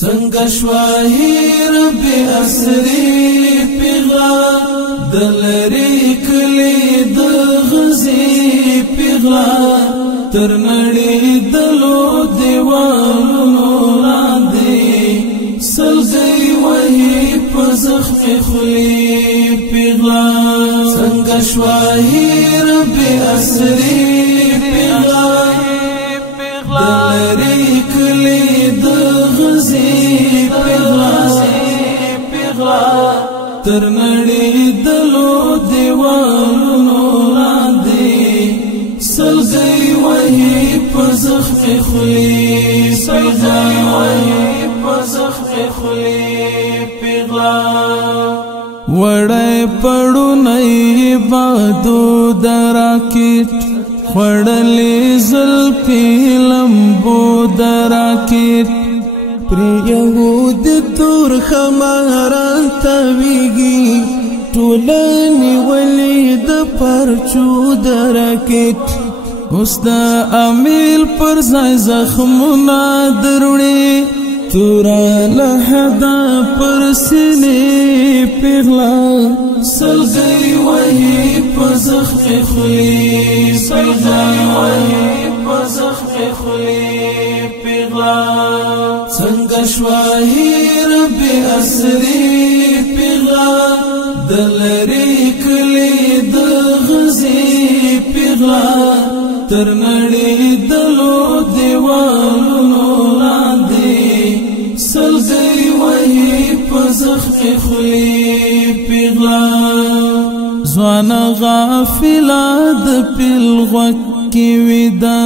څنګه شواهی رب اسری پیغلا دلری کلی د غزی پیغلا تر نړۍ دلو دیوالونو لاندې سلګي وهي په زخم خلی پیغلا څنګه شواهی رب اسری پیغلا دلری کلی د غزی پیغلا تر نړۍ دلو دیوالونو لاندې سلګي وهي په زخم خلی سلګي وهي په زخم خلی پیغلا وړای پړو نه بادو دراکټ خړلې زلفې لمبو دراکټ پر یهود تور خماران تاویږي ټولنې ولې د پرچو دراکټ اوس د امیل پر ځای زخمونه دروړي تورا لحدا پر سینې پیغلا سلګي وهي په زخم خلی سلګي وهي په زخم خلی پیغلا څنګه شواهی رب اسری پیغلا دلری کلی د غزی پیغلا تر نړۍ دلو دیوالونو لاندې سلګي وهي په زخم خلی پیغلا ځوان غافله د پیلغوک کې ودا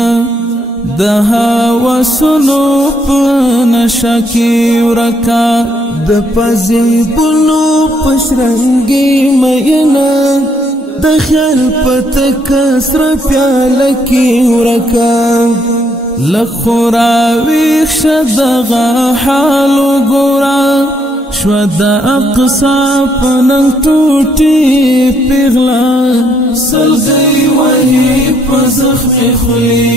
د هوسونو په نشه کې ورکا د پزیبونو پشرنګي مینا د خیال پته کسر پیاله کې ورکا لخوراوی شدغه حال ګورا شو د اقصا پننګ ټوټي پیغلا سلګي وهي په زخم خلی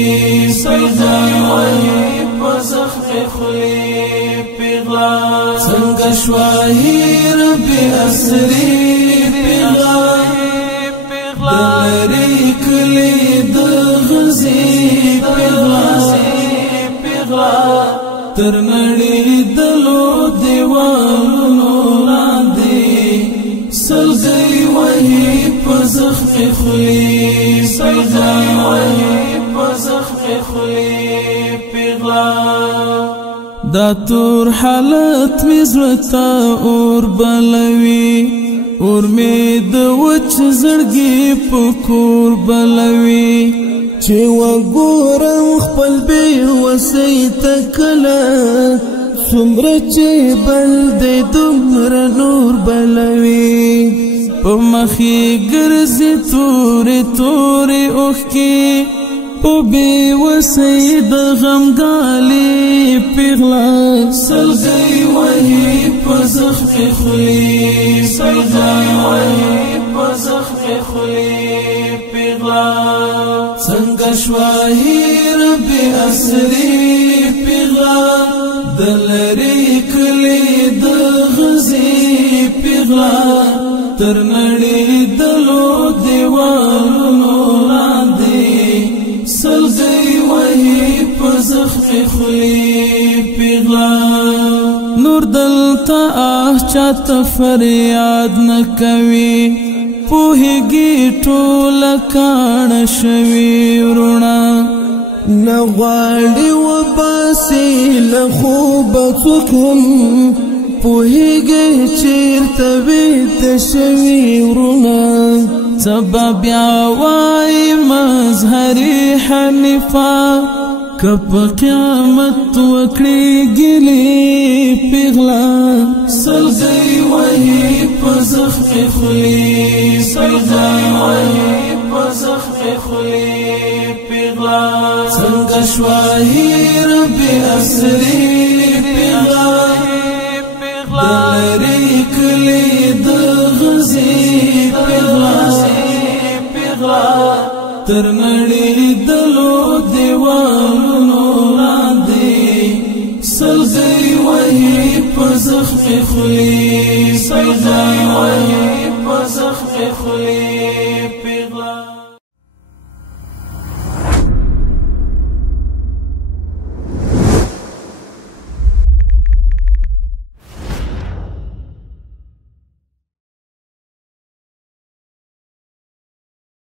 سلګي وهي په زخم خلی پیغلا څنګه شواهی رب اسری پیغلا دلری کلی د غزی پیغلا تر نړۍ دلو دیوالونو لاندې سلګي وهي په زخم خلی سلګي وهي په زخم خلی پیغلا دا تور حالت مزرتا اور بلوي اور می د وچ زړګي په کور بلوي چې وګورم خپل به وسې تکلا څومره چې بل دې دومره نور بلوي په مخې ګرځي تورې تورې اوښکې په بې وسې د غمګالې پیغلا سلګي وهي په زخم خلی سلګي وهي په زخم خلی پیغلا څنګه شواهی رب اسری پیغلا دلری کلی د غزی پیغلا تر نړۍ دلو دیوالونو لاندې سلګي وهي په زخم خلی پیغلا نور دلته چاته فریاد نکوي پوهیږي ټوله کاڼه شوي وروڼه نغواړي وباسي له خوبه څوک هم پوهیږي چېرته ویده شوي وروڼه سبا بیا وای مظهري حنیفه کپ قیامت وکړي ګلې پیغلا سلګي وهي په زخم خلی سلګي وهي په زخم خلی پیغلا څنګه شواهی رب اسری پیغلا دلری کلی د غزی پیغلا تر نړۍ دلو دیوالونو لاندې سلګي وهي زخم خلی پیغام وحی په زخم خلی